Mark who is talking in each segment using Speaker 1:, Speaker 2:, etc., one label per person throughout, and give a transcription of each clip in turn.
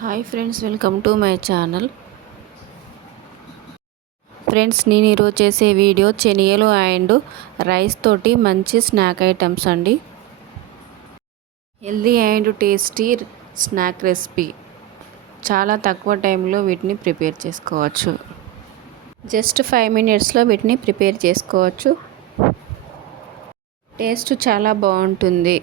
Speaker 1: Hi friends welcome to my channel. Friends నేను ఈరోజు చేసే వీడియో చెనియలు అండ్ రైస్ తోటి మంచి స్నాక్ ఐటమ్స్ అండి. Healthy and tasty snack recipe. చాలా తక్కువ టైంలో వీటిని ప్రిపేర్ చేసుకోవచ్చు. జస్ట్ ఫైవ్ మినిట్స్లో వీటిని ప్రిపేర్ చేసుకోవచ్చు. టేస్ట్ చాలా బాగుంటుంది.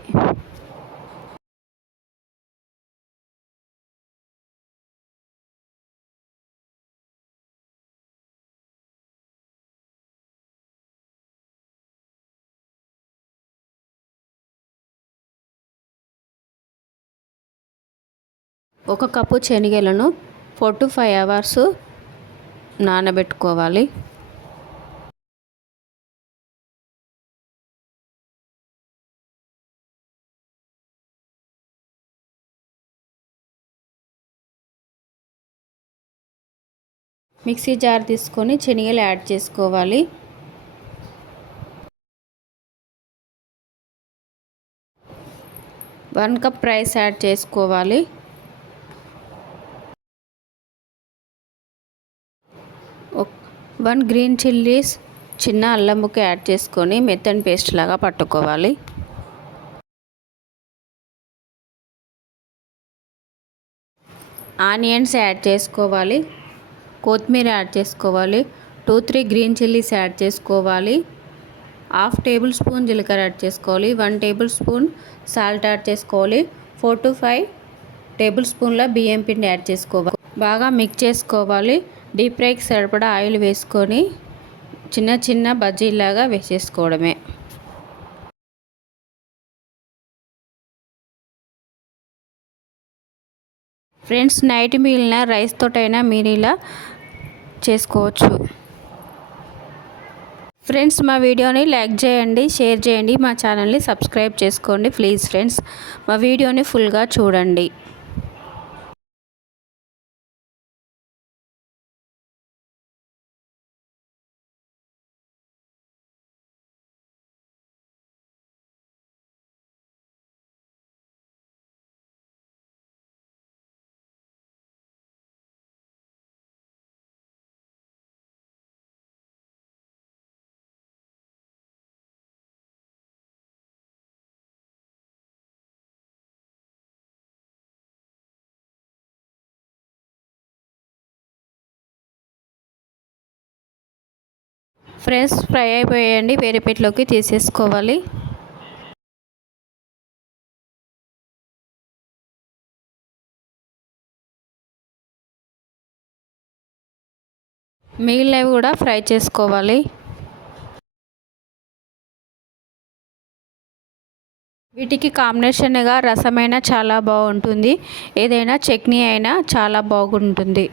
Speaker 1: ఒక కప్పు శనగలను ఫోర్ టు ఫైవ్ అవర్స్ నానబెట్టుకోవాలి. మిక్సీ జార్ తీసుకొని శనగలు యాడ్ చేసుకోవాలి. వన్ కప్ రైస్ యాడ్ చేసుకోవాలి. వన్ గ్రీన్ చిల్లీస్ చిన్న అల్లం ముక్క యాడ్ చేసుకొని మెత్తని పేస్ట్ లాగా పట్టుకోవాలి. ఆనియన్స్ యాడ్ చేసుకోవాలి. కొత్తిమీర యాడ్ చేసుకోవాలి. Two three green chillies add చేసుకోవాలి. హాఫ్ టేబుల్ స్పూన్ జీలకర్ర యాడ్ చేసుకోవాలి. One tablespoon salt add చేసుకోవాలి. ఫోర్ టు ఫైవ్ టేబుల్ స్పూన్ల బియ్యం పిండి యాడ్ చేసుకోవాలి. బాగా మిక్స్ చేసుకోవాలి. డీప్ ఫ్రైకి సరిపడా ఆయిల్ వేసుకొని చిన్న చిన్న బజ్జీలాగా వేసేసుకోవడమే. ఫ్రెండ్స్ నైట్ మిగిలిన రైస్ తోటైనా మీరు ఇలా చేసుకోవచ్చు. ఫ్రెండ్స్ మా వీడియోని లైక్ చేయండి షేర్ చేయండి మా ఛానల్ని సబ్స్క్రైబ్ చేసుకోండి ప్లీజ్ ఫ్రెండ్స్. మా వీడియోని ఫుల్గా చూడండి. ఫ్రెండ్స్ ఫ్రై అయిపోయాయండి వేరే పెట్లోకి తీసేసుకోవాలి. మిగిలినవి కూడా ఫ్రై చేసుకోవాలి. వీటికి కాంబినేషన్గా రసమైనా చాలా బాగుంటుంది ఏదైనా చట్నీ అయినా చాలా బాగుంటుంది.